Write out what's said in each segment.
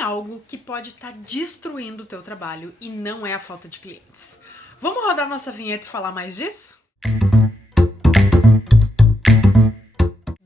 Tem algo que pode estar destruindo o teu trabalho e não é a falta de clientes. Vamos rodar nossa vinheta e falar mais disso?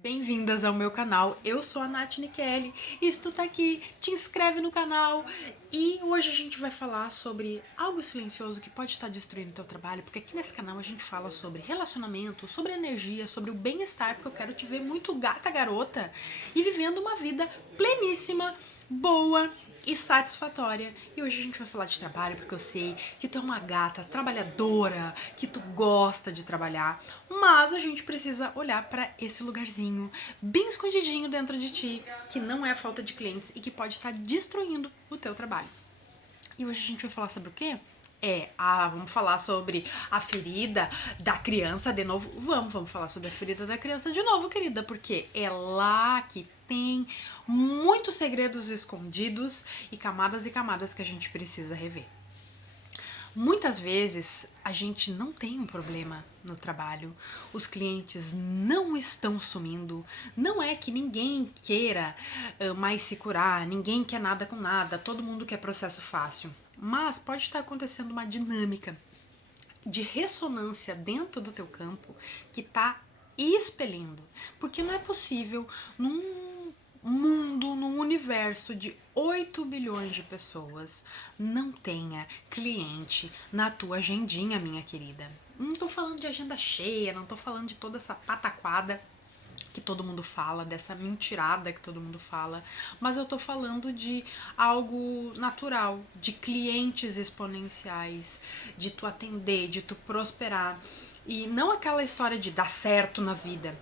Bem-vindas ao meu canal, eu sou a Nath Nicheli e se tu tá aqui, te inscreve no canal e hoje a gente vai falar sobre algo silencioso que pode estar destruindo o teu trabalho, porque aqui nesse canal a gente fala sobre relacionamento, sobre energia, sobre o bem-estar, porque eu quero te ver muito gata garota e vivendo uma vida pleníssima, boa e satisfatória. E hoje a gente vai falar de trabalho porque eu sei que tu é uma gata trabalhadora, que tu gosta de trabalhar, mas a gente precisa olhar para esse lugarzinho bem escondidinho dentro de ti, que não é a falta de clientes e que pode estar destruindo o teu trabalho. E hoje a gente vai falar sobre o quê? Vamos falar sobre a ferida da criança de novo. Vamos falar sobre a ferida da criança de novo, querida, porque é lá que tem muitos segredos escondidos e camadas que a gente precisa rever. Muitas vezes a gente não tem um problema no trabalho, os clientes não estão sumindo, não é que ninguém queira mais se curar, ninguém quer nada com nada, todo mundo quer processo fácil, mas pode estar acontecendo uma dinâmica de ressonância dentro do teu campo que está expelindo, porque não é possível num mundo, num universo de 8 bilhões de pessoas, não tenha cliente na tua agendinha, minha querida. Não tô falando de agenda cheia, não tô falando de toda essa pataquada que todo mundo fala, dessa mentirada que todo mundo fala, mas eu tô falando de algo natural, de clientes exponenciais, de tu atender, de tu prosperar, e não aquela história de dar certo na vida,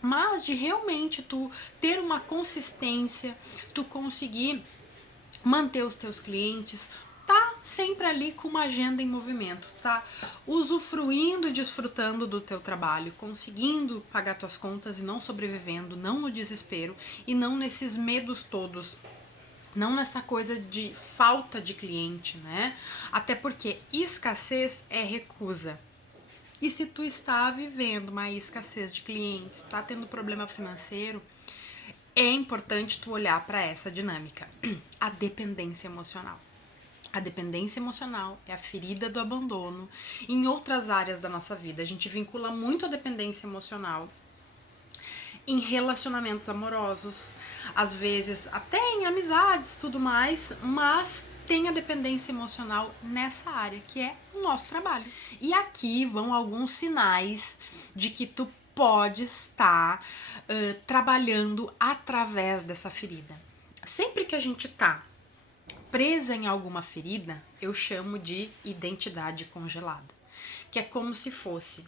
mas de realmente tu ter uma consistência, tu conseguir manter os teus clientes, tá sempre ali com uma agenda em movimento, tá usufruindo e desfrutando do teu trabalho, conseguindo pagar tuas contas e não sobrevivendo, não no desespero e não nesses medos todos, não nessa coisa de falta de cliente, né? Até porque escassez é recusa. E se tu está vivendo uma escassez de clientes, está tendo problema financeiro, é importante tu olhar para essa dinâmica, a dependência emocional. A dependência emocional é a ferida do abandono. Em outras áreas da nossa vida, a gente vincula muito a dependência emocional em relacionamentos amorosos, às vezes até em amizades, tudo mais, mas tem a dependência emocional nessa área, que é o nosso trabalho. E aqui vão alguns sinais de que tu pode estar trabalhando através dessa ferida. Sempre que a gente tá presa em alguma ferida, eu chamo de identidade congelada, que é como se fosse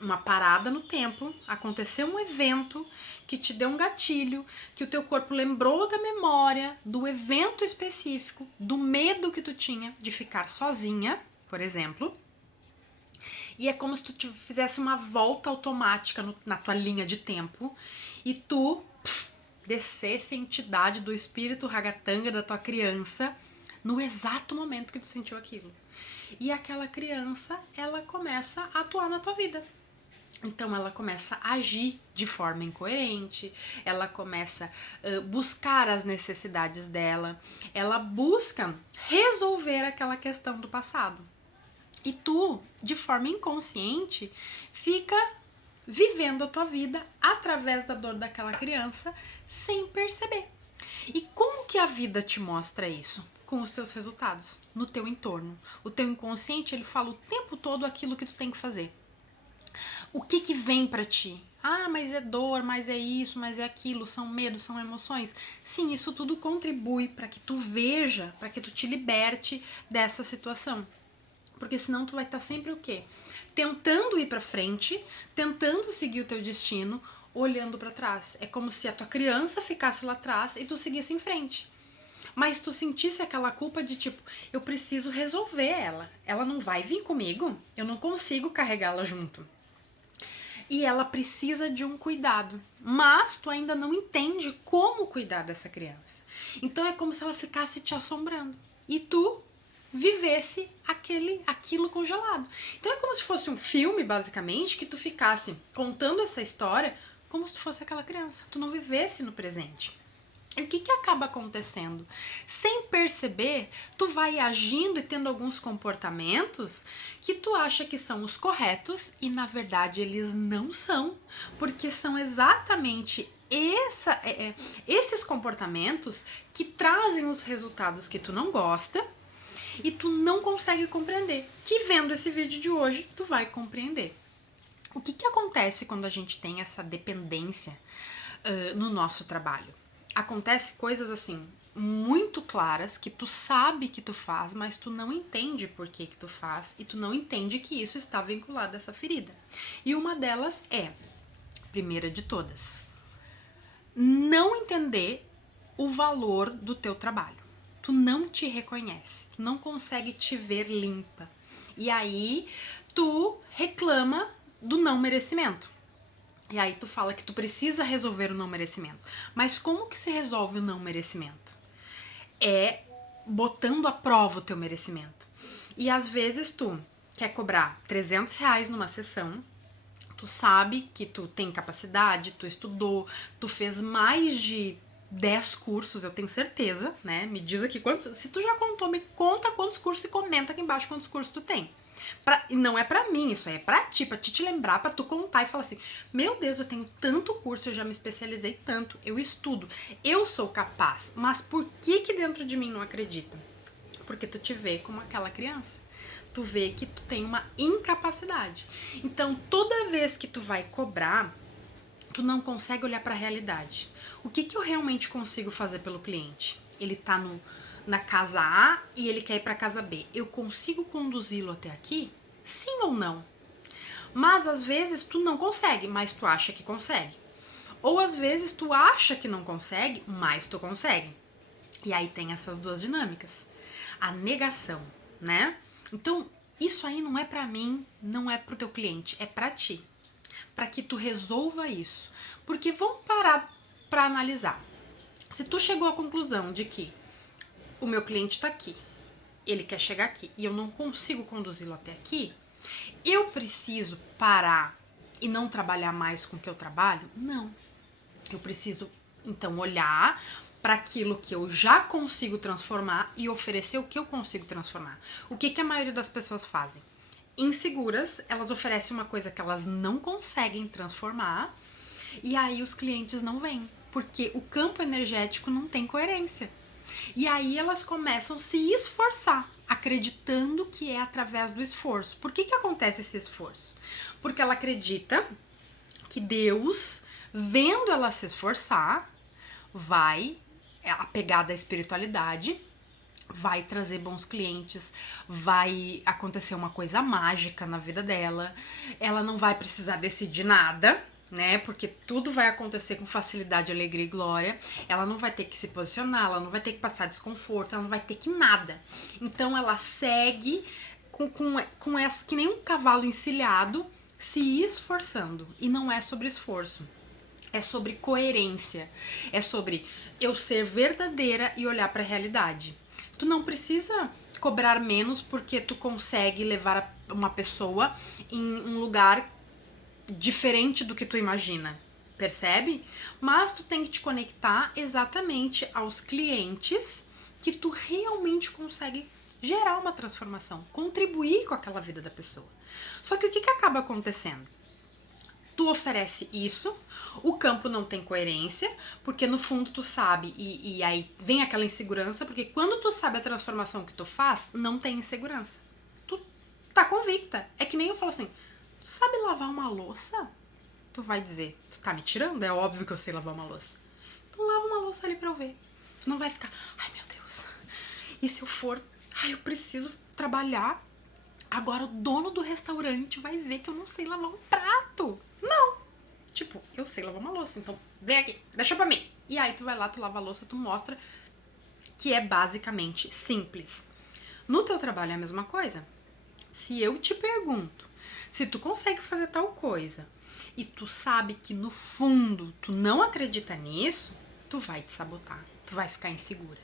uma parada no tempo, aconteceu um evento que te deu um gatilho, que o teu corpo lembrou da memória, do evento específico, do medo que tu tinha de ficar sozinha, por exemplo, e é como se tu fizesse uma volta automática na tua linha de tempo e tu descesse a entidade do espírito ragatanga da tua criança no exato momento que tu sentiu aquilo. E aquela criança, ela começa a atuar na tua vida. Então ela começa a agir de forma incoerente, ela começa a buscar as necessidades dela, ela busca resolver aquela questão do passado. E tu, de forma inconsciente, fica vivendo a tua vida através da dor daquela criança sem perceber. E como que a vida te mostra isso? Com os teus resultados, no teu entorno. O teu inconsciente, ele fala o tempo todo aquilo que tu tem que fazer. O que vem pra ti? Ah, mas é dor, mas é isso, mas é aquilo, são medos, são emoções. Sim, isso tudo contribui para que tu veja, para que tu te liberte dessa situação. Porque senão tu vai estar sempre o quê? Tentando ir pra frente, tentando seguir o teu destino, olhando pra trás. É como se a tua criança ficasse lá atrás e tu seguisse em frente. Mas tu sentisse aquela culpa de tipo, eu preciso resolver ela. Ela não vai vir comigo, eu não consigo carregá-la junto. E ela precisa de um cuidado, mas tu ainda não entende como cuidar dessa criança. Então é como se ela ficasse te assombrando e tu vivesse aquilo congelado. Então é como se fosse um filme, basicamente, que tu ficasse contando essa história como se tu fosse aquela criança, tu não vivesse no presente. E o que que acaba acontecendo? Sem perceber, tu vai agindo e tendo alguns comportamentos que tu acha que são os corretos e na verdade eles não são, porque são exatamente esses comportamentos que trazem os resultados que tu não gosta e tu não consegue compreender. Que vendo esse vídeo de hoje, tu vai compreender. O que que acontece quando a gente tem essa dependência no nosso trabalho? Acontece coisas assim muito claras que tu sabe que tu faz, mas tu não entende por que que tu faz e tu não entende que isso está vinculado a essa ferida. E uma delas é, primeira de todas, não entender o valor do teu trabalho. Tu não te reconhece, tu não consegue te ver limpa. E aí tu reclama do não merecimento. E aí tu fala que tu precisa resolver o não merecimento. Mas como que se resolve o não merecimento? É botando à prova o teu merecimento. E às vezes tu quer cobrar R$300 numa sessão, tu sabe que tu tem capacidade, tu estudou, tu fez mais de 10 cursos, eu tenho certeza, né? Me diz aqui quantos, se tu já contou, me conta quantos cursos e comenta aqui embaixo quantos cursos tu tem. E não é pra mim, isso é pra ti te lembrar, pra tu contar e falar assim, meu Deus, eu tenho tanto curso, eu já me especializei tanto, eu estudo, eu sou capaz, mas por que que dentro de mim não acredita? Porque tu te vê como aquela criança, tu vê que tu tem uma incapacidade. Então, toda vez que tu vai cobrar, tu não consegue olhar pra realidade. O que que eu realmente consigo fazer pelo cliente? Ele tá na casa A e ele quer ir para casa B. Eu consigo conduzi-lo até aqui? Sim ou não? Mas às vezes tu não consegue, mas tu acha que consegue. Ou às vezes tu acha que não consegue, mas tu consegue. E aí tem essas duas dinâmicas. A negação, né? Então, isso aí não é para mim, não é pro teu cliente, é para ti. Para que tu resolva isso. Porque vamos parar para analisar. Se tu chegou à conclusão de que o meu cliente está aqui, ele quer chegar aqui e eu não consigo conduzi-lo até aqui, eu preciso parar e não trabalhar mais com o que eu trabalho? Não. Eu preciso, então, olhar para aquilo que eu já consigo transformar e oferecer o que eu consigo transformar. O que que a maioria das pessoas fazem? Inseguras, elas oferecem uma coisa que elas não conseguem transformar e aí os clientes não vêm, porque o campo energético não tem coerência. E aí elas começam a se esforçar, acreditando que é através do esforço. Por que que acontece esse esforço? Porque ela acredita que Deus, vendo ela se esforçar, vai, apegada à espiritualidade, vai trazer bons clientes, vai acontecer uma coisa mágica na vida dela, ela não vai precisar decidir nada, né? Porque tudo vai acontecer com facilidade, alegria e glória. Ela não vai ter que se posicionar, ela não vai ter que passar desconforto, ela não vai ter que nada. Então ela segue com essa, que nem um cavalo encilhado, se esforçando. E não é sobre esforço, é sobre coerência, é sobre eu ser verdadeira e olhar para a realidade. Tu não precisa cobrar menos porque tu consegue levar uma pessoa em um lugar diferente do que tu imagina, percebe? Mas tu tem que te conectar exatamente aos clientes que tu realmente consegue gerar uma transformação, contribuir com aquela vida da pessoa. Só que o que que acaba acontecendo? Tu oferece isso, o campo não tem coerência, porque no fundo tu sabe, e aí vem aquela insegurança, porque quando tu sabe a transformação que tu faz, não tem insegurança. Tu tá convicta. É que nem eu falo assim, tu sabe lavar uma louça? Tu vai dizer, tu tá me tirando? É óbvio que eu sei lavar uma louça. Então lava uma louça ali pra eu ver. Tu não vai ficar, ai meu Deus, e se eu for, ai eu preciso trabalhar, agora o dono do restaurante vai ver que eu não sei lavar um prato. Não. Tipo, eu sei lavar uma louça, então vem aqui, deixa pra mim. E aí tu vai lá, tu lava a louça, tu mostra que é basicamente simples. No teu trabalho é a mesma coisa. Se eu te pergunto se tu consegue fazer tal coisa e tu sabe que no fundo tu não acredita nisso, tu vai te sabotar, tu vai ficar insegura.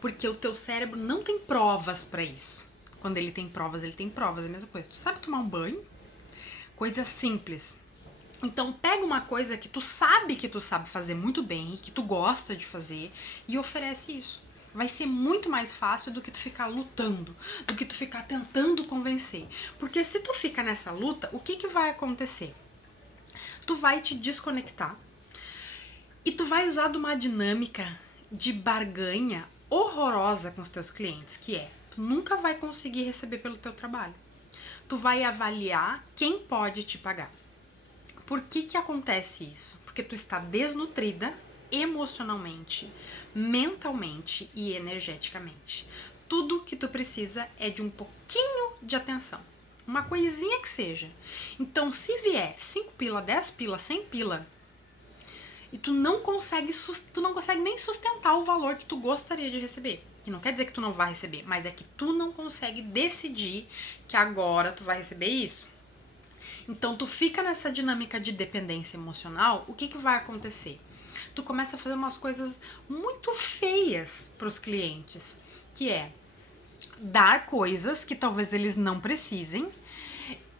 Porque o teu cérebro não tem provas pra isso. Quando ele tem provas, é a mesma coisa. Tu sabe tomar um banho? Coisa simples. Então pega uma coisa que tu sabe fazer muito bem e que tu gosta de fazer e oferece isso. Vai ser muito mais fácil do que tu ficar lutando, do que tu ficar tentando convencer. Porque se tu fica nessa luta, o que vai acontecer? Tu vai te desconectar e tu vai usar de uma dinâmica de barganha horrorosa com os teus clientes, que é, tu nunca vai conseguir receber pelo teu trabalho. Tu vai avaliar quem pode te pagar. Por que acontece isso? Porque tu está desnutrida emocionalmente, mentalmente e energeticamente. Tudo que tu precisa é de um pouquinho de atenção. Uma coisinha que seja. Então, se vier 5 pila, 10 pila, 100 pila, e tu não consegue nem sustentar o valor que tu gostaria de receber. Que não quer dizer que tu não vai receber, mas é que tu não consegue decidir que agora tu vai receber isso. Então, tu fica nessa dinâmica de dependência emocional, o que vai acontecer? Tu começa a fazer umas coisas muito feias para os clientes, que é dar coisas que talvez eles não precisem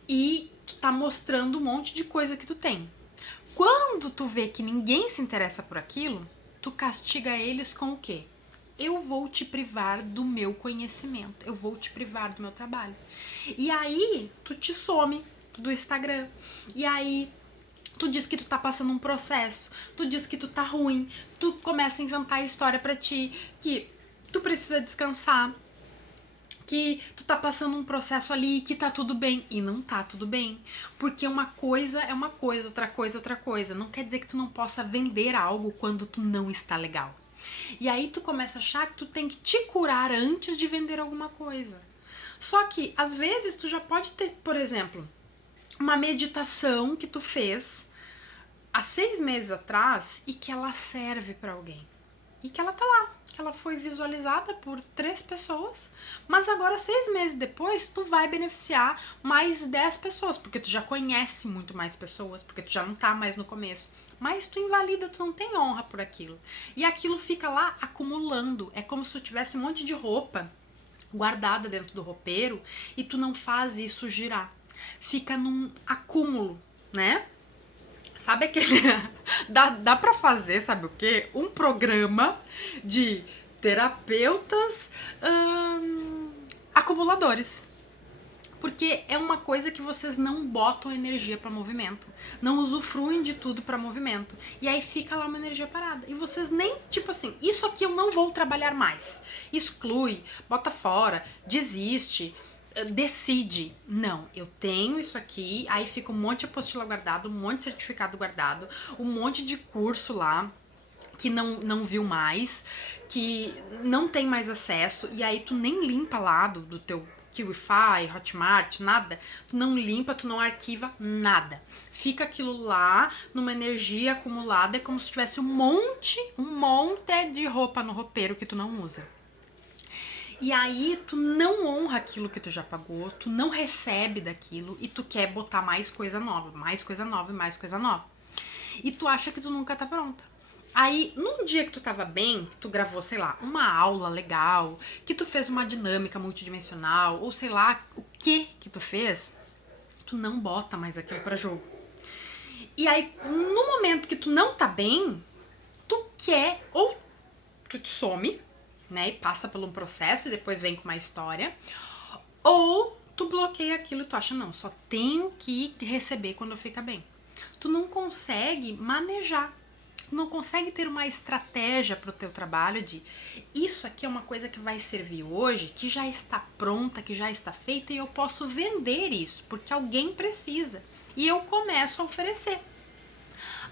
e tu tá mostrando um monte de coisa que tu tem. Quando tu vê que ninguém se interessa por aquilo, tu castiga eles com o quê? Eu vou te privar do meu conhecimento, eu vou te privar do meu trabalho. E aí, tu te some do Instagram. E aí, tu diz que tu tá passando um processo, tu diz que tu tá ruim, tu começa a inventar história pra ti, que tu precisa descansar, que tu tá passando um processo ali, que tá tudo bem. E não tá tudo bem. Porque uma coisa é uma coisa, outra coisa é outra coisa. Não quer dizer que tu não possa vender algo quando tu não está legal. E aí tu começa a achar que tu tem que te curar antes de vender alguma coisa. Só que, às vezes, tu já pode ter, por exemplo, uma meditação que tu fez há 6 meses atrás e que ela serve para alguém. E que ela tá lá, que ela foi visualizada por 3 pessoas, mas agora 6 meses depois tu vai beneficiar mais 10 pessoas, porque tu já conhece muito mais pessoas, porque tu já não tá mais no começo. Mas tu invalida, tu não tem honra por aquilo. E aquilo fica lá acumulando. É como se tu tivesse um monte de roupa guardada dentro do roupeiro e tu não faz isso girar. Fica num acúmulo, né? Sabe aquele... dá pra fazer, sabe o quê? Um programa de terapeutas acumuladores. Porque é uma coisa que vocês não botam energia para movimento. Não usufruem de tudo para movimento. E aí fica lá uma energia parada. E vocês nem, tipo assim, isso aqui eu não vou trabalhar mais. Exclui, bota fora, desiste, decide. Não, eu tenho isso aqui, aí fica um monte de apostila guardado, um monte de certificado guardado, um monte de curso lá que não viu mais, que não tem mais acesso, e aí tu nem limpa lá do teu Kiwify, Hotmart, nada. Tu não limpa, tu não arquiva nada. Fica aquilo lá numa energia acumulada, é como se tivesse um monte de roupa no roupeiro que tu não usa. E aí tu não honra aquilo que tu já pagou, tu não recebe daquilo e tu quer botar mais coisa nova, mais coisa nova e mais coisa nova. E tu acha que tu nunca tá pronta. Aí, num dia que tu tava bem, que tu gravou, sei lá, uma aula legal, que tu fez uma dinâmica multidimensional, ou sei lá, o que tu fez, tu não bota mais aquilo pra jogo. E aí, no momento que tu não tá bem, tu quer, ou tu te some, né, e passa por um processo e depois vem com uma história, ou tu bloqueia aquilo e tu acha, não, só tenho que receber quando eu ficar bem. Tu não consegue manejar, tu não consegue ter uma estratégia para o teu trabalho de isso aqui é uma coisa que vai servir hoje, que já está pronta, que já está feita e eu posso vender isso, porque alguém precisa. E eu começo a oferecer.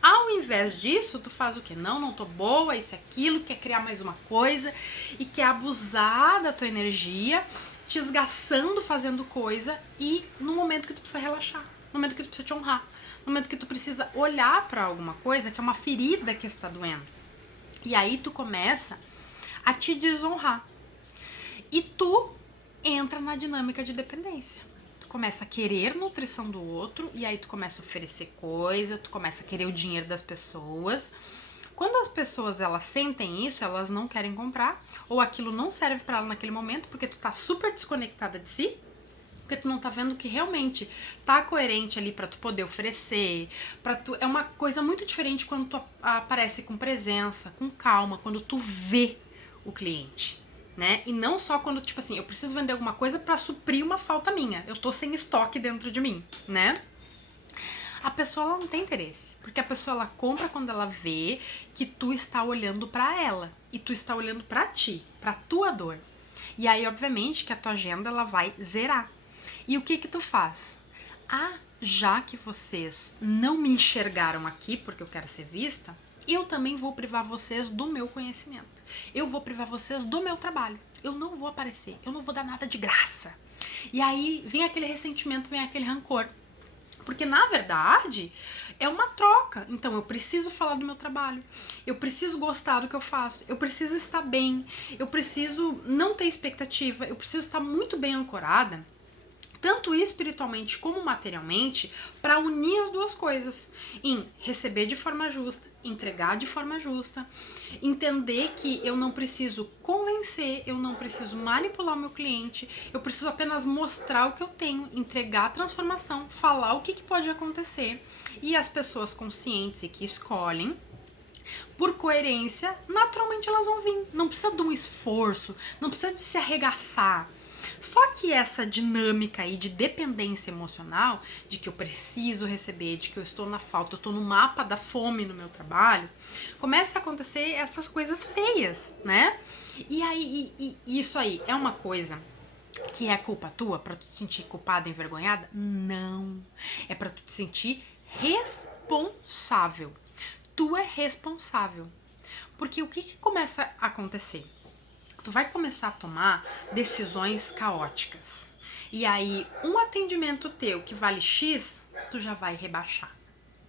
Ao invés disso, tu faz o quê? Não tô boa, isso e aquilo, quer criar mais uma coisa e quer abusar da tua energia, te esgaçando fazendo coisa e no momento que tu precisa relaxar, no momento que tu precisa te honrar, no momento que tu precisa olhar para alguma coisa que é uma ferida que está doendo. E aí tu começa a te desonrar. E tu entra na dinâmica de dependência. Tu começa a querer nutrição do outro e aí tu começa a oferecer coisa, tu começa a querer o dinheiro das pessoas. Quando as pessoas elas sentem isso, elas não querem comprar ou aquilo não serve para ela naquele momento porque tu tá super desconectada de si. Porque tu não tá vendo que realmente tá coerente ali pra tu poder oferecer, é uma coisa muito diferente quando tu aparece com presença, com calma, quando tu vê o cliente, né? E não só quando, tipo assim, eu preciso vender alguma coisa pra suprir uma falta minha, eu tô sem estoque dentro de mim, né? A pessoa ela não tem interesse, porque a pessoa ela compra quando ela vê que tu está olhando pra ela e tu está olhando pra ti, pra tua dor. E aí, obviamente, que a tua agenda ela vai zerar. E o que que tu faz? Já que vocês não me enxergaram aqui porque eu quero ser vista, eu também vou privar vocês do meu conhecimento. Eu vou privar vocês do meu trabalho. Eu não vou aparecer, eu não vou dar nada de graça. E aí vem aquele ressentimento, vem aquele rancor. Porque, na verdade, é uma troca. Então, eu preciso falar do meu trabalho. Eu preciso gostar do que eu faço. Eu preciso estar bem. Eu preciso não ter expectativa. Eu preciso estar muito bem ancorada, tanto espiritualmente como materialmente, para unir as duas coisas, em receber de forma justa, entregar de forma justa, entender que eu não preciso convencer, eu não preciso manipular o meu cliente, eu preciso apenas mostrar o que eu tenho, entregar a transformação, falar o que pode acontecer, e as pessoas conscientes e que escolhem por coerência, naturalmente elas vão vir. Não precisa de um esforço, não precisa de se arregaçar. Só que essa dinâmica aí de dependência emocional, de que eu preciso receber, de que eu estou na falta, eu estou no mapa da fome no meu trabalho, começa a acontecer essas coisas feias, né? E aí, isso aí é uma coisa que é culpa tua, pra tu te sentir culpada, envergonhada? Não. É pra tu te sentir responsável. Tu é responsável. Porque o que começa a acontecer? Tu vai começar a tomar decisões caóticas. E aí, um atendimento teu que vale X, tu já vai rebaixar.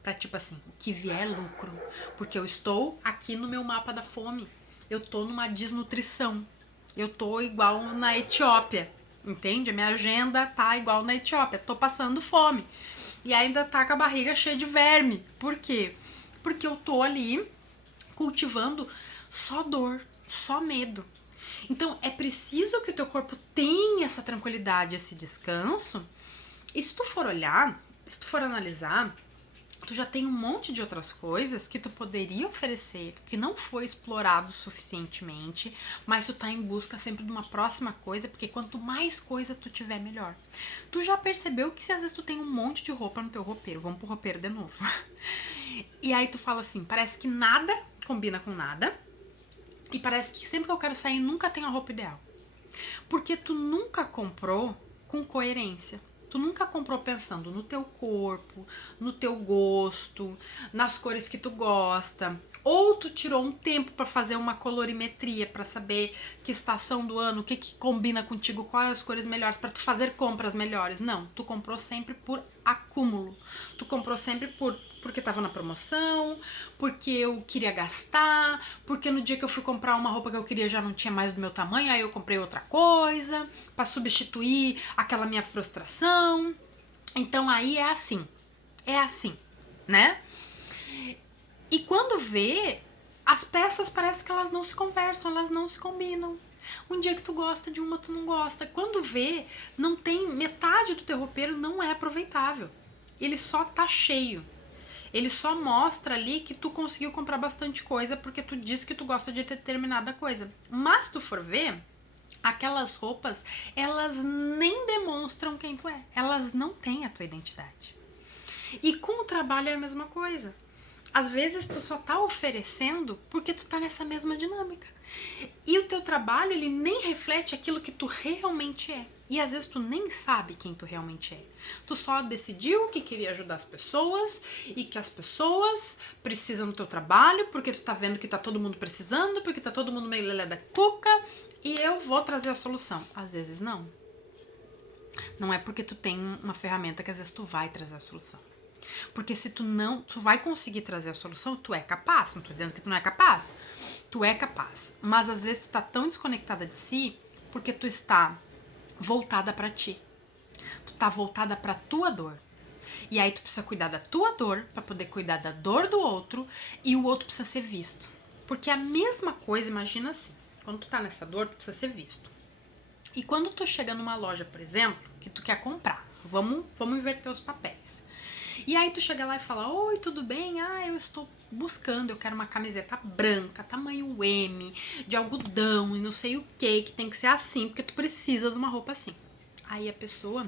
Pra tipo assim, o que vier é lucro. Porque eu estou aqui no meu mapa da fome. Eu tô numa desnutrição. Eu tô igual na Etiópia. Entende? A minha agenda tá igual na Etiópia. Tô passando fome. E ainda tá com a barriga cheia de verme. Por quê? Porque eu tô ali cultivando só dor, só medo. Então, é preciso que o teu corpo tenha essa tranquilidade, esse descanso. E se tu for olhar, se tu for analisar, tu já tem um monte de outras coisas que tu poderia oferecer, que não foi explorado suficientemente, mas tu tá em busca sempre de uma próxima coisa, porque quanto mais coisa tu tiver, melhor. Tu já percebeu que se às vezes tu tem um monte de roupa no teu roupeiro, vamos pro roupeiro de novo, e aí tu fala assim, parece que nada combina com nada, e parece que sempre que eu quero sair, nunca tenho a roupa ideal. Porque tu nunca comprou com coerência. Tu nunca comprou pensando no teu corpo, no teu gosto, nas cores que tu gosta. Ou tu tirou um tempo para fazer uma colorimetria, para saber que estação do ano, o que combina contigo, quais as cores melhores, para tu fazer compras melhores. Não, tu comprou sempre por acúmulo. Tu comprou sempre porque tava na promoção, porque eu queria gastar, porque no dia que eu fui comprar uma roupa que eu queria já não tinha mais do meu tamanho, aí eu comprei outra coisa, para substituir aquela minha frustração. Então aí é assim, né? E quando vê, as peças parece que elas não se conversam, elas não se combinam. Um dia que tu gosta de uma, tu não gosta. Quando vê, não tem metade do teu roupeiro, não é aproveitável. Ele só tá cheio. Ele só mostra ali que tu conseguiu comprar bastante coisa porque tu disse que tu gosta de determinada coisa. Mas tu for ver, aquelas roupas, elas nem demonstram quem tu é. Elas não têm a tua identidade. E com o trabalho é a mesma coisa. Às vezes tu só tá oferecendo porque tu tá nessa mesma dinâmica. E o teu trabalho, ele nem reflete aquilo que tu realmente é. E às vezes tu nem sabe quem tu realmente é. Tu só decidiu que queria ajudar as pessoas e que as pessoas precisam do teu trabalho porque tu tá vendo que tá todo mundo precisando, porque tá todo mundo meio lelé da cuca e eu vou trazer a solução. Às vezes não. Não é porque tu tem uma ferramenta que às vezes tu vai trazer a solução. Porque se tu vai conseguir trazer a solução, tu é capaz. Não tô dizendo que tu não é capaz. Tu é capaz. Mas às vezes tu tá tão desconectada de si porque tu está voltada pra ti. Tu tá voltada pra tua dor. E aí tu precisa cuidar da tua dor pra poder cuidar da dor do outro e o outro precisa ser visto. Porque a mesma coisa, imagina assim, quando tu tá nessa dor, tu precisa ser visto. E quando tu chega numa loja, por exemplo, que tu quer comprar, vamos inverter os papéis. E aí tu chega lá e fala, oi, tudo bem? Ah, eu estou buscando, eu quero uma camiseta branca, tamanho M, de algodão e não sei o que tem que ser assim, porque tu precisa de uma roupa assim. Aí a pessoa,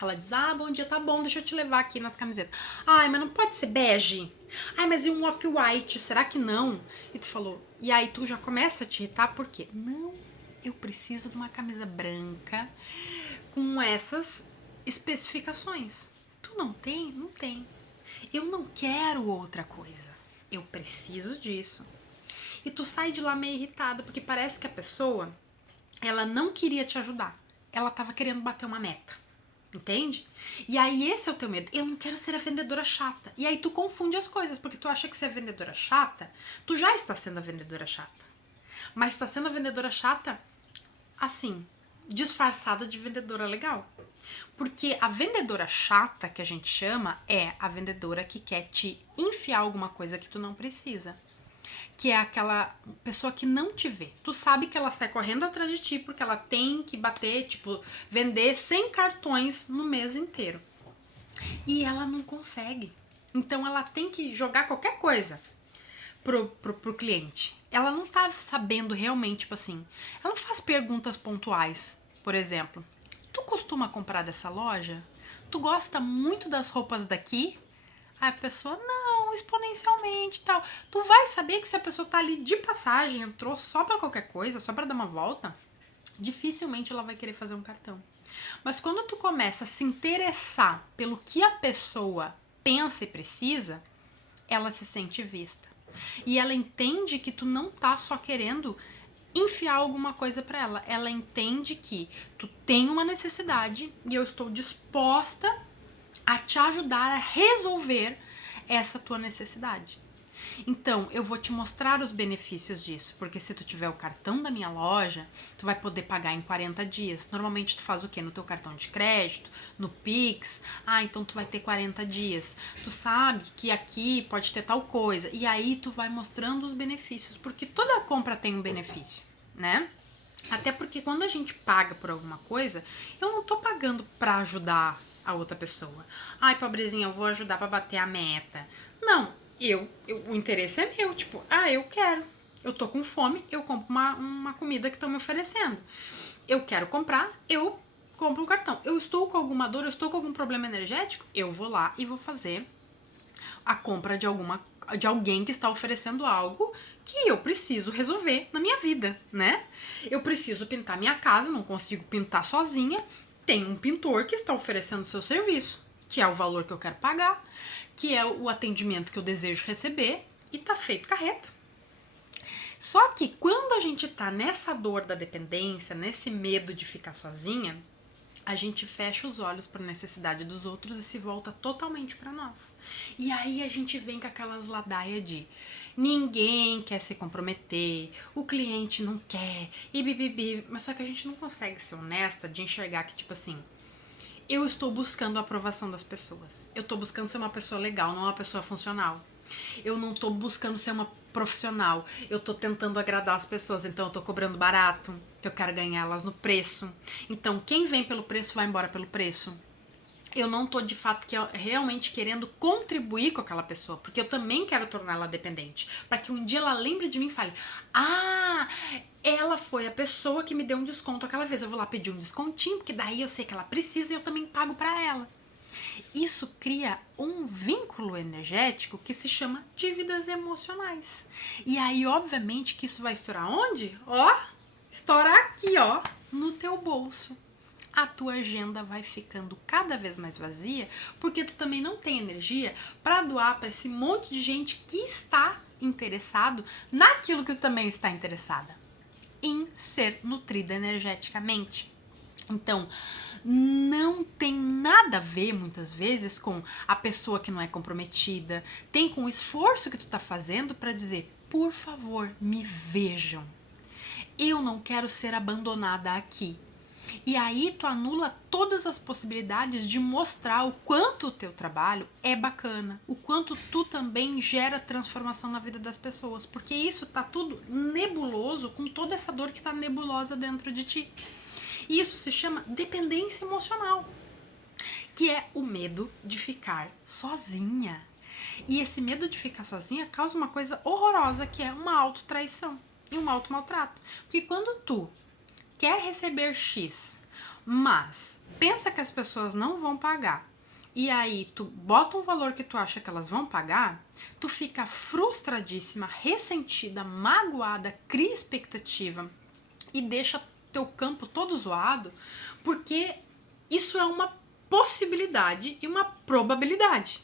ela diz, ah, bom dia, tá bom, deixa eu te levar aqui nas camisetas. Ai, mas não pode ser bege? Ai, mas e um off-white, será que não? E tu falou, e aí tu já começa a te irritar, por quê? Não, eu preciso de uma camisa branca com essas especificações. Tu não tem? Não tem. Eu não quero outra coisa. Eu preciso disso. E tu sai de lá meio irritada, porque parece que a pessoa, ela não queria te ajudar. Ela tava querendo bater uma meta. Entende? E aí esse é o teu medo. Eu não quero ser a vendedora chata. E aí tu confunde as coisas, porque tu acha que ser a vendedora chata, tu já está sendo a vendedora chata. Mas tu tá sendo a vendedora chata, assim, disfarçada de vendedora legal. Porque a vendedora chata, que a gente chama, é a vendedora que quer te enfiar alguma coisa que tu não precisa. Que é aquela pessoa que não te vê. Tu sabe que ela sai correndo atrás de ti porque ela tem que bater, tipo, vender 100 cartões no mês inteiro. E ela não consegue. Então ela tem que jogar qualquer coisa pro cliente. Ela não tá sabendo realmente, tipo assim, ela não faz perguntas pontuais. Por exemplo, tu costuma comprar dessa loja? Tu gosta muito das roupas daqui? Aí a pessoa, não, exponencialmente e tal. Tu vai saber que se a pessoa tá ali de passagem, entrou só pra qualquer coisa, só pra dar uma volta, dificilmente ela vai querer fazer um cartão. Mas quando tu começa a se interessar pelo que a pessoa pensa e precisa, ela se sente vista. E ela entende que tu não tá só querendo enfiar alguma coisa para ela. Ela entende que tu tem uma necessidade e eu estou disposta a te ajudar a resolver essa tua necessidade. Então, eu vou te mostrar os benefícios disso, porque se tu tiver o cartão da minha loja, tu vai poder pagar em 40 dias. Normalmente tu faz o quê? No teu cartão de crédito, no Pix. Ah, então tu vai ter 40 dias. Tu sabe que aqui pode ter tal coisa. E aí tu vai mostrando os benefícios, porque toda compra tem um benefício, né? Até porque quando a gente paga por alguma coisa, eu não tô pagando pra ajudar a outra pessoa. Ai, pobrezinha, eu vou ajudar pra bater a meta. Não, o interesse é meu, tipo, eu quero. Eu tô com fome, eu compro uma comida que estão me oferecendo. Eu quero comprar, eu compro um cartão. Eu estou com alguma dor, eu estou com algum problema energético, eu vou lá e vou fazer a compra de alguém que está oferecendo algo que eu preciso resolver na minha vida, né? Eu preciso pintar minha casa, não consigo pintar sozinha. Tem um pintor que está oferecendo seu serviço, que é o valor que eu quero pagar, que é o atendimento que eu desejo receber, e tá feito carreto. Só que quando a gente tá nessa dor da dependência, nesse medo de ficar sozinha, a gente fecha os olhos para a necessidade dos outros e se volta totalmente para nós. E aí a gente vem com aquelas ladaias de ninguém quer se comprometer, o cliente não quer, e bibibi. Mas só que a gente não consegue ser honesta de enxergar que, tipo assim, eu estou buscando a aprovação das pessoas. Eu estou buscando ser uma pessoa legal, não uma pessoa funcional. Eu não estou buscando ser uma profissional. Eu estou tentando agradar as pessoas, então eu estou cobrando barato, que eu quero ganhar elas no preço. Então quem vem pelo preço vai embora pelo preço. Eu não tô de fato realmente querendo contribuir com aquela pessoa, porque eu também quero torná-la dependente, para que um dia ela lembre de mim e fale: ah, ela foi a pessoa que me deu um desconto aquela vez, eu vou lá pedir um descontinho, porque daí eu sei que ela precisa e eu também pago para ela. Isso cria um vínculo energético que se chama dívidas emocionais. E aí, obviamente, que isso vai estourar onde? Estourar aqui, no teu bolso. A tua agenda vai ficando cada vez mais vazia, porque tu também não tem energia para doar para esse monte de gente que está interessado naquilo que tu também está interessada, em ser nutrida energeticamente. Então, não tem nada a ver, muitas vezes, com a pessoa que não é comprometida, tem com o esforço que tu tá fazendo para dizer: por favor, me vejam. Eu não quero ser abandonada aqui. E aí tu anula todas as possibilidades de mostrar o quanto o teu trabalho é bacana, o quanto tu também gera transformação na vida das pessoas, porque isso tá tudo nebuloso com toda essa dor que tá nebulosa dentro de ti. E isso se chama dependência emocional, que é o medo de ficar sozinha. E esse medo de ficar sozinha causa uma coisa horrorosa, que é uma autotraição e um automaltrato. Porque quando tu quer receber X, mas pensa que as pessoas não vão pagar, e aí tu bota um valor que tu acha que elas vão pagar, tu fica frustradíssima, ressentida, magoada, cria expectativa e deixa teu campo todo zoado, porque isso é uma possibilidade e uma probabilidade,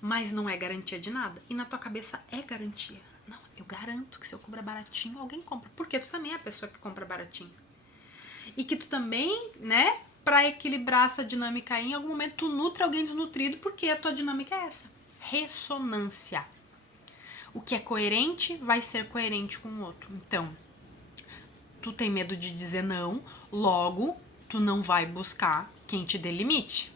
mas não é garantia de nada. E na tua cabeça é garantia. Não, eu garanto que se eu cobrar baratinho, alguém compra. Porque tu também é a pessoa que compra baratinho. E que tu também, né, pra equilibrar essa dinâmica aí, em algum momento tu nutre alguém desnutrido, porque a tua dinâmica é essa. Ressonância. O que é coerente vai ser coerente com o outro. Então, tu tem medo de dizer não, logo tu não vai buscar quem te dê limite.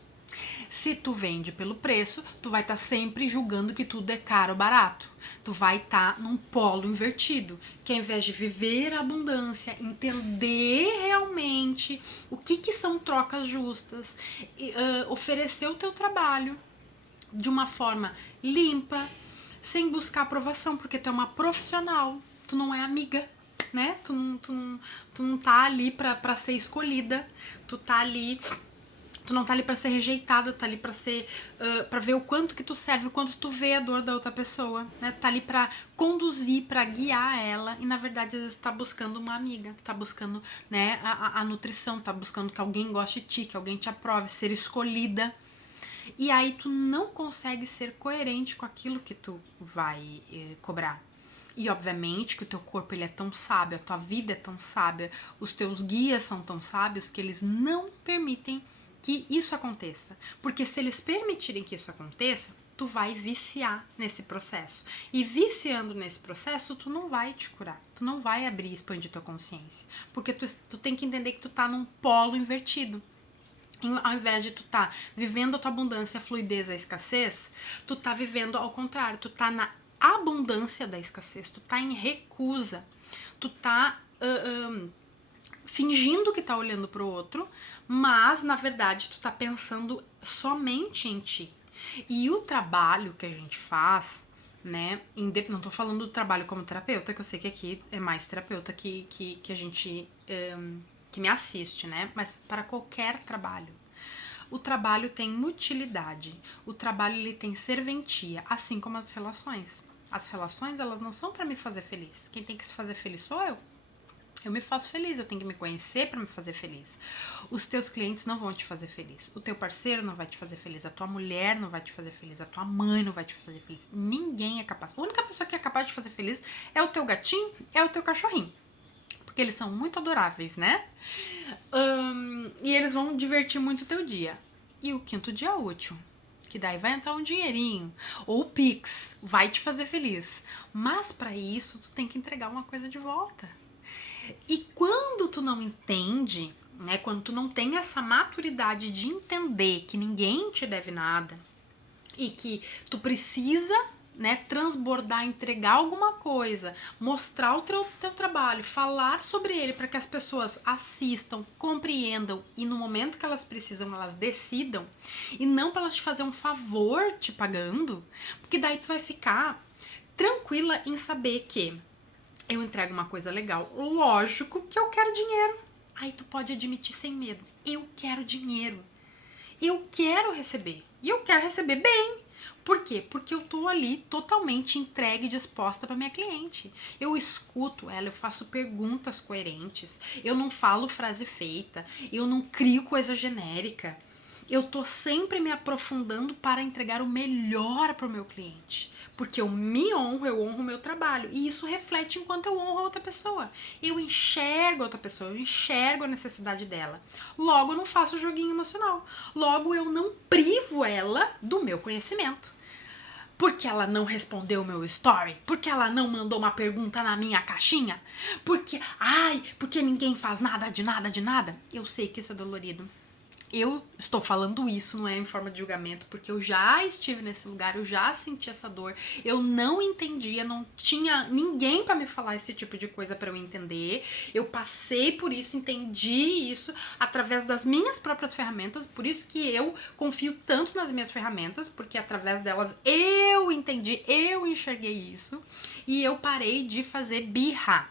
Se tu vende pelo preço, tu vai estar sempre julgando que tudo é caro ou barato. Tu vai estar num polo invertido, que ao invés de viver a abundância, entender realmente o que são trocas justas, oferecer o teu trabalho de uma forma limpa, sem buscar aprovação, porque tu é uma profissional, tu não é amiga, né? Tu não tá ali pra ser escolhida, tu não tá ali pra ser rejeitada, tu tá ali pra ser, pra ver o quanto que tu serve, o quanto tu vê a dor da outra pessoa, né? Tu tá ali pra conduzir, pra guiar ela, e na verdade às vezes tu tá buscando uma amiga, tu tá buscando, né, a nutrição, tá buscando que alguém goste de ti, que alguém te aprove, ser escolhida. E aí tu não consegue ser coerente com aquilo que tu vai cobrar. E obviamente que o teu corpo ele é tão sábio, a tua vida é tão sábia, os teus guias são tão sábios que eles não permitem que isso aconteça. Porque se eles permitirem que isso aconteça, tu vai viciar nesse processo. E viciando nesse processo, tu não vai te curar. Tu não vai abrir e expandir tua consciência. Porque tu tem que entender que tu tá num polo invertido. Ao invés de tu tá vivendo a tua abundância, a fluidez, a escassez, tu tá vivendo ao contrário. Tu tá na abundância da escassez. Tu tá em recusa. Tu tá fingindo que tá olhando pro outro, mas na verdade tu tá pensando somente em ti. E o trabalho que a gente faz, né, não tô falando do trabalho como terapeuta, que eu sei que aqui é mais terapeuta que a gente que me assiste, né, mas para qualquer trabalho. O trabalho tem utilidade, o trabalho ele tem serventia, assim como as relações. As relações, elas não são para me fazer feliz. Quem tem que se fazer feliz sou eu. Eu me faço feliz, eu tenho que me conhecer para me fazer feliz. Os teus clientes não vão te fazer feliz. O teu parceiro não vai te fazer feliz. A tua mulher não vai te fazer feliz. A tua mãe não vai te fazer feliz. Ninguém é capaz. A única pessoa que é capaz de fazer feliz é o teu gatinho, é o teu cachorrinho. Porque eles são muito adoráveis, né? E eles vão divertir muito o teu dia. E o quinto dia útil, que daí vai entrar um dinheirinho, ou o Pix, vai te fazer feliz. Mas para isso, tu tem que entregar uma coisa de volta. E quando tu não entende, né, quando tu não tem essa maturidade de entender que ninguém te deve nada e que tu precisa, né, transbordar, entregar alguma coisa, mostrar o teu trabalho, falar sobre ele para que as pessoas assistam, compreendam e no momento que elas precisam, elas decidam, e não para elas te fazer um favor te pagando, porque daí tu vai ficar tranquila em saber que eu entrego uma coisa legal. Lógico que eu quero dinheiro. Aí tu pode admitir sem medo. Eu quero dinheiro. Eu quero receber. E eu quero receber bem. Por quê? Porque eu tô ali totalmente entregue e disposta para minha cliente. Eu escuto ela, eu faço perguntas coerentes. Eu não falo frase feita. Eu não crio coisa genérica. Eu tô sempre me aprofundando para entregar o melhor para o meu cliente. Porque eu me honro, eu honro o meu trabalho. E isso reflete enquanto eu honro a outra pessoa. Eu enxergo a outra pessoa, eu enxergo a necessidade dela. Logo, eu não faço joguinho emocional. Logo, eu não privo ela do meu conhecimento. Porque ela não respondeu o meu story? Porque ela não mandou uma pergunta na minha caixinha? Porque ninguém faz nada de nada de nada? Eu sei que isso é dolorido. Eu estou falando isso, não é em forma de julgamento, porque eu já estive nesse lugar, eu já senti essa dor, eu não entendia, não tinha ninguém para me falar esse tipo de coisa para eu entender. Eu passei por isso, entendi isso através das minhas próprias ferramentas, por isso que eu confio tanto nas minhas ferramentas, porque através delas eu entendi, eu enxerguei isso e eu parei de fazer birra.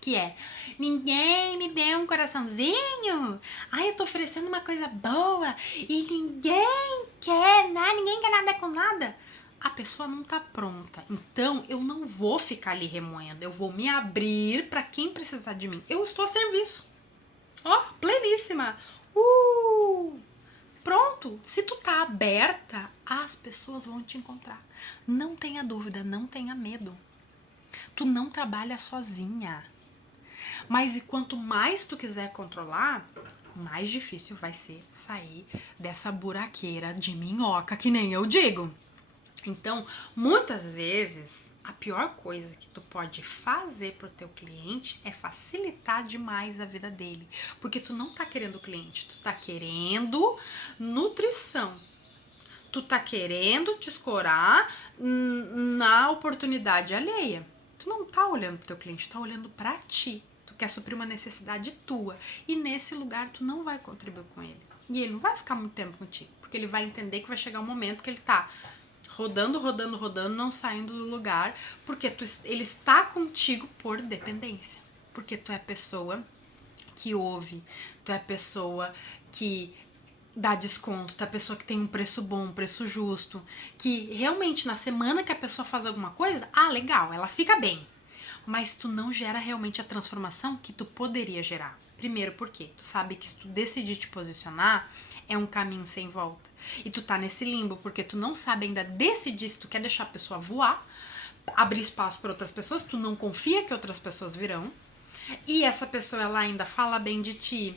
Que é, ninguém me deu um coraçãozinho, ai, eu tô oferecendo uma coisa boa e ninguém quer nada, ninguém quer nada com nada. A pessoa não tá pronta, então eu não vou ficar ali remoendo, eu vou me abrir para quem precisar de mim. Eu estou a serviço. Ó, pleníssima. Pronto, se tu tá aberta, as pessoas vão te encontrar. Não tenha dúvida, não tenha medo. Tu não trabalha sozinha. Mas e quanto mais tu quiser controlar, mais difícil vai ser sair dessa buraqueira de minhoca, que nem eu digo. Então, muitas vezes, a pior coisa que tu pode fazer pro teu cliente é facilitar demais a vida dele. Porque tu não tá querendo o cliente, tu tá querendo nutrição. Tu tá querendo te escorar na oportunidade alheia. Tu não tá olhando pro teu cliente, tu tá olhando pra ti. Tu quer suprir uma necessidade tua. E nesse lugar tu não vai contribuir com ele. E ele não vai ficar muito tempo contigo. Porque ele vai entender que vai chegar um momento que ele tá rodando, não saindo do lugar. Porque ele está contigo por dependência. Porque tu é a pessoa que ouve. Tu é a pessoa que dá desconto, tu é a pessoa que tem um preço bom, um preço justo. Que realmente na semana que a pessoa faz alguma coisa, legal, ela fica bem. Mas tu não gera realmente a transformação que tu poderia gerar. Primeiro porque tu sabe que se tu decidir te posicionar, é um caminho sem volta. E tu tá nesse limbo porque tu não sabe ainda decidir se tu quer deixar a pessoa voar, abrir espaço para outras pessoas, tu não confia que outras pessoas virão. E essa pessoa, ela ainda fala bem de ti,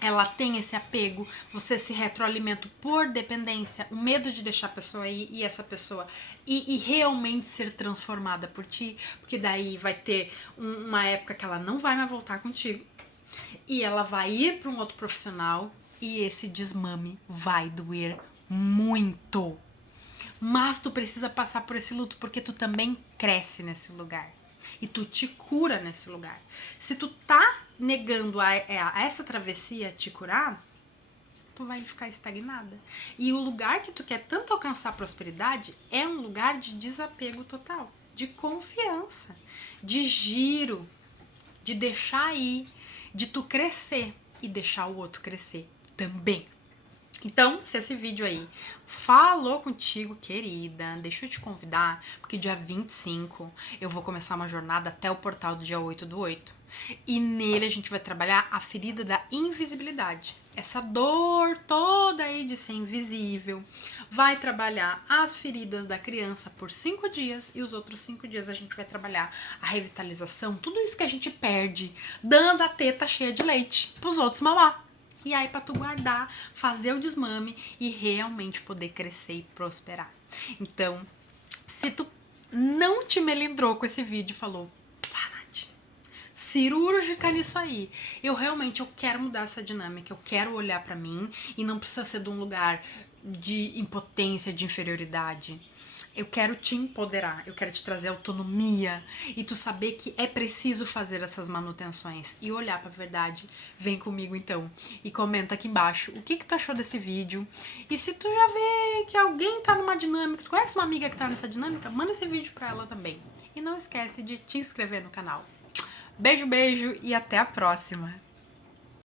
ela tem esse apego, você se retroalimenta por dependência, o medo de deixar a pessoa ir e essa pessoa e realmente ser transformada por ti, porque daí vai ter uma época que ela não vai mais voltar contigo e ela vai ir para um outro profissional e esse desmame vai doer muito. Mas tu precisa passar por esse luto porque tu também cresce nesse lugar. E tu te cura nesse lugar. Se tu tá negando a essa travessia te curar, tu vai ficar estagnada. E o lugar que tu quer tanto alcançar prosperidade é um lugar de desapego total, de confiança, de giro, de deixar ir, de tu crescer e deixar o outro crescer também. Então, se esse vídeo aí falou contigo, querida, deixa eu te convidar, porque dia 25 eu vou começar uma jornada até o portal do dia 8/8. E nele a gente vai trabalhar a ferida da invisibilidade. Essa dor toda aí de ser invisível. Vai trabalhar as feridas da criança por 5 dias e os outros 5 dias a gente vai trabalhar a revitalização, tudo isso que a gente perde, dando a teta cheia de leite pros outros mamar. E aí pra tu guardar, fazer o desmame e realmente poder crescer e prosperar. Então, se tu não te melindrou com esse vídeo e falou, Nath, cirúrgica nisso aí, eu quero mudar essa dinâmica, eu quero olhar pra mim e não precisa ser de um lugar de impotência, de inferioridade. Eu quero te empoderar, eu quero te trazer autonomia e tu saber que é preciso fazer essas manutenções e olhar pra verdade. Vem comigo então e comenta aqui embaixo o que tu achou desse vídeo. E se tu já vê que alguém tá numa dinâmica, tu conhece uma amiga que tá nessa dinâmica, manda esse vídeo pra ela também. E não esquece de te inscrever no canal. Beijo, beijo e até a próxima!